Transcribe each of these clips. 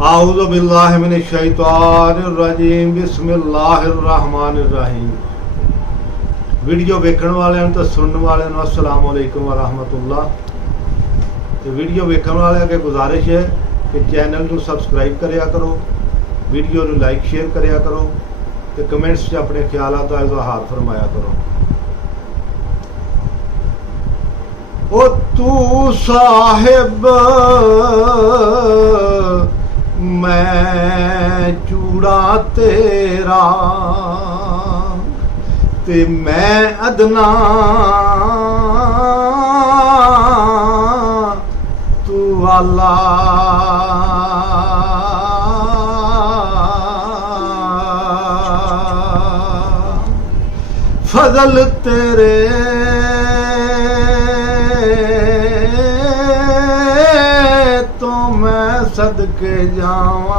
आऊज़ु बिल्लाहि मिनश शैतानिर रजीम बिस्मिल्लाहिर रहमानिर रहीम। वीडियो वेखण वालिਆਂ ਨੂੰ ਤੇ सुनने वालिਆਂ ਨੂੰ अस्सलाम वालेकुम व रहमतुल्लाह। ਤੇ ਵੀਡੀਓ ਵੇਖਣ ਵਾਲਿਆਂ ਅੱਗੇ ਗੁਜ਼ਾਰਿਸ਼ ਹੈ ਕਿ ਚੈਨਲ ਨੂੰ ਸਬਸਕ੍ਰਾਈਬ ਕਰਿਆ ਕਰੋ, ਵੀਡੀਓ ਨੂੰ ਲਾਈਕ ਸ਼ੇਅਰ ਕਰਿਆ ਕਰੋ ਤੇ ਕਮੈਂਟਸ 'ਚ ਆਪਣੇ ਖਿਆਲਾਂ ਦਾ ਇਜ਼ਹਾਰ ਫਰਮਾਇਆ ਕਰੋ। ओ तू साहिब मैं चूड़ा तेरा ते मैं अदना तू आला। फजल तेरे तो मैं सदके जावां,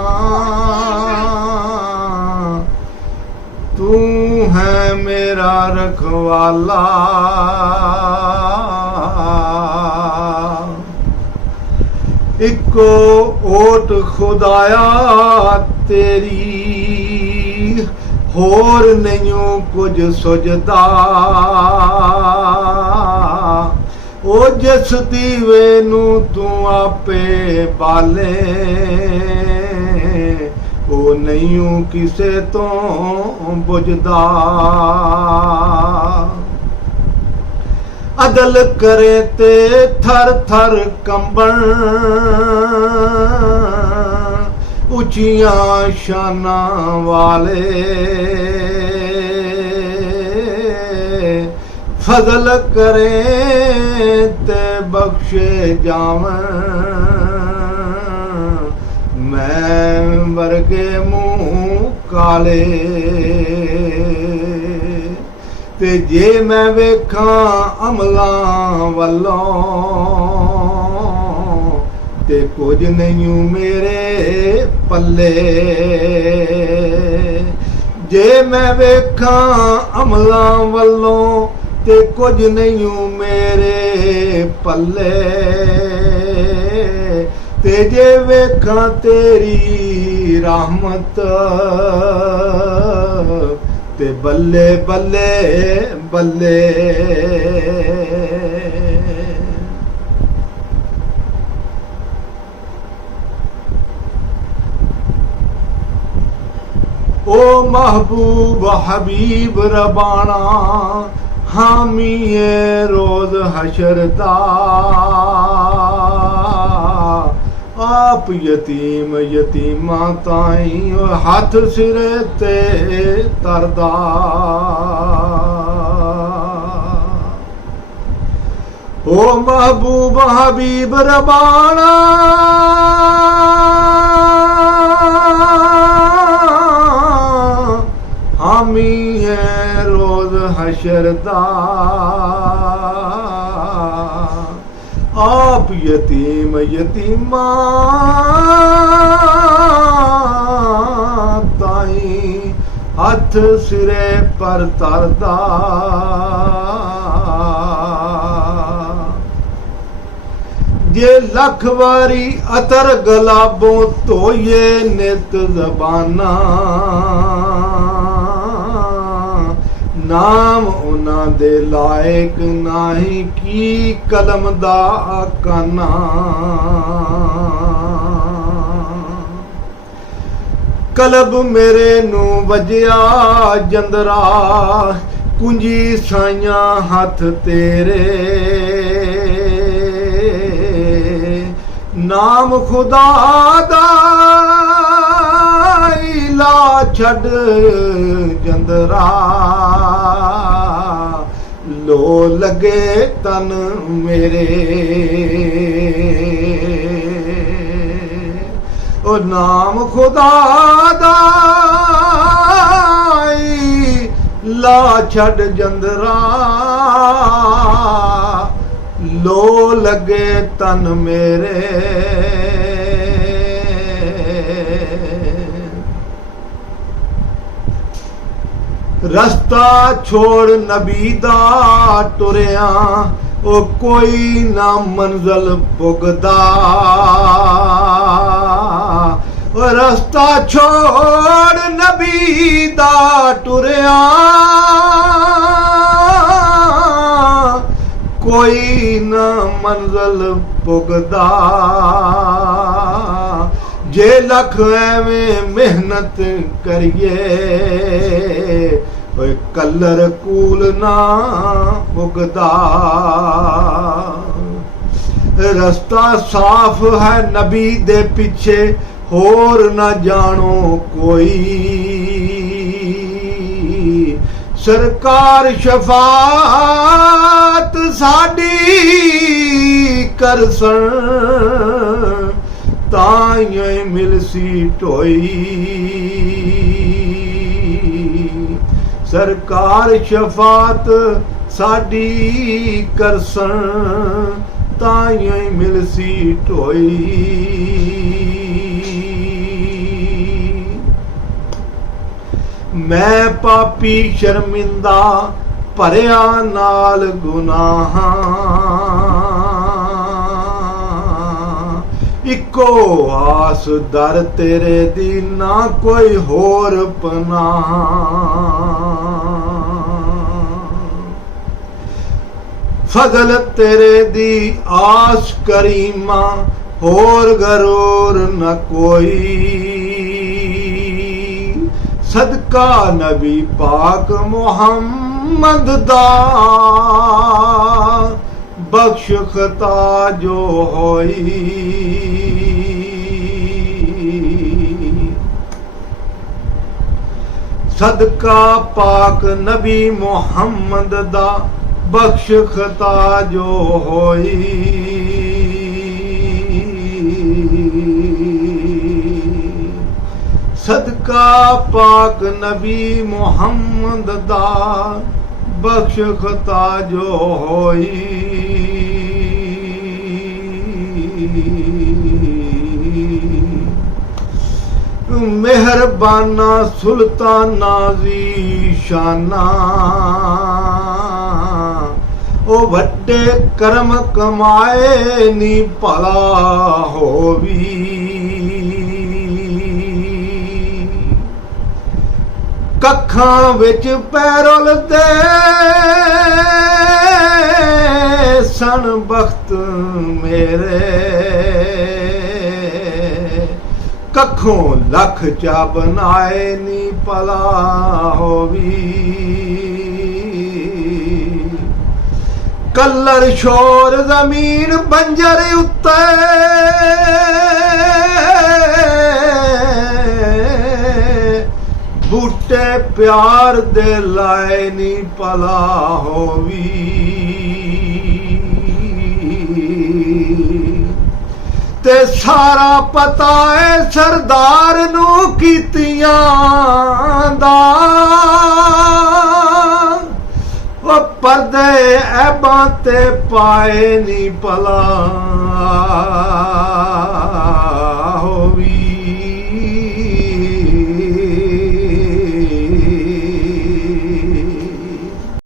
तू है मेरा रखवाला। इको ओट खुदाया तेरी होर नहीं कुछ सुझदा। ओ जिस दीवे नू तू आपे बाले ओ नहीं किसे तो बुझदा। अदल करे ते थर थर कंबण उचियां शाना वाले। फजल करे ते बख्शे जावन मैं वर्गे मुँह काले। ते जे मैं वेखां अमलां वल्लों ते कुछ नहीं मेरे पल्ले। जे मैं वेखां अमलां वल्लों ते कुछ नहीं मेरे पल्ले। ते जे वेखां तेरी रहमत ते बल्ले बल्ले बल्ले। ओ महबूब हबीब रबाना हामी रोज हशर दा। आप यतीम यतीमा ताई हाथ सिरे ते तरदा। ओ महबूब हबीब रबाना हामी है रोज हशर दा। आप यतीम यतीमा ताई हथ सिरे पर तरदा। जे लख वारी अतर गलाबों धोइए नित ज़बाना नाम उन्हां दे लायक नाही की कलम दा काना। कलब मेरे नू वजया जंदरा कुंजी साइयां हथ तेरे। नाम खुदा दा ला छड़ जंदरा लो लगे तन मेरे। ओ नाम खुदा दा ला छड़ जंदरा लो लगे तन मेरे। रस्ता छोड़ नबी दा टुरिया ओ कोई ना मंजिल पुगदा ਰਸਤਾ ਛੋੜ ਨਬੀ ਦਾ ਟੁਰਿਆ, ਕੋਈ ਨਾ ਮੰਜ਼ਲ ਪੁੱਗਦਾ, ਜੇ ਲੱਖ ਐਵੇਂ ਮਿਹਨਤ ਕਰੀਏ, ਓਏ ਕਲਰ ਕੂਲ ਨਾ ਪੁੱਗਦਾ। ਰਸਤਾ ਸਾਫ਼ ਹੈ ਨਬੀ ਦੇ ਪਿੱਛੇ, ਹੋਰ ਨਾ ਜਾਣੋ ਕੋਈ, ਸਰਕਾਰ ਸ਼ਫਾਅਤ ਸਾਡੀ ਕਰਸਣ, ਤਾਈਂ ਮਿਲਸੀ ਢੋਈ, ਸਰਕਾਰ ਸ਼ਫਾਅਤ ਸਾਡੀ ਕਰਸਣ, ਤਾਈਂ ਮਿਲਸੀ ਢੋਈ। ਮੈਂ ਪਾਪੀ ਸ਼ਰਮਿੰਦਾ ਭਰਿਆ ਨਾਲ ਗੁਨਾਹਾਂ, ਇੱਕੋ ਆਸ ਦਰ ਤੇਰੇ ਦੀ, ਨਾ ਕੋਈ ਹੋਰ ਪਨਾਹ। ਫਜ਼ਲ ਤੇਰੇ ਦੀ ਆਸ ਕਰੀਮਾ, ਹੋਰ ਗਰੂਰ ਨ ਕੋਈ, ਸਦਕਾ ਨਬੀ ਪਾਕ ਮੁਹੰਮਦ ਦਾ, ਬਖਸ਼ ਖਤਾ ਜੋ ਹੋਈ। ਸਦਕਾ ਪਾਕ ਨਬੀ ਮੁਹੰਮਦ ਦਾ, ਬਖਸ਼ ਖਤਾ ਜੋ ਹੋਈ। ਸਦਕਾ ਪਾਕ ਨਬੀ ਮੁਹੰਮਦ ਦਾ, ਬਖਸ਼ ਖਤਾ ਜੋ ਹੋਈ। ਮਿਹਰਬਾਨਾ ਸੁਲਤਾਨਾ ਦੀ ਸ਼ਾਨਾ, ਉਹ ਵੱਡੇ ਕਰਮ ਕਮਾਏ ਨੀ ਭਲਾ ਹੋਵੀ, ਕੱਖਾਂ ਵਿੱਚ ਪੈਰੁਲਦੇ ਸਣ ਬਖਤ ਮੇਰੇ, ਕੱਖੋਂ ਲੱਖ ਚਾ ਬਣਾਏ ਨੀ ਭਲਾ ਹੋਵੀ, ਕਲਰ ਸ਼ੋਰ ਜ਼ਮੀਨ ਬੰਜਰ ਉੱਤੇ, ਬੂਟੇ ਪਿਆਰ ਦੇ ਲਾਏ ਨੀ ਭਲਾ ਹੋਵੀ, ਤੇ ਸਾਰਾ ਪਤਾ ਏ ਸਰਦਾਰ ਨੂੰ ਕੀਤੀਆਂ ਦਾ, ਉਹ ਪਰਦੇ ਐਬਾਂ ਤੇ ਪਾਏ ਨੀ ਭਲਾ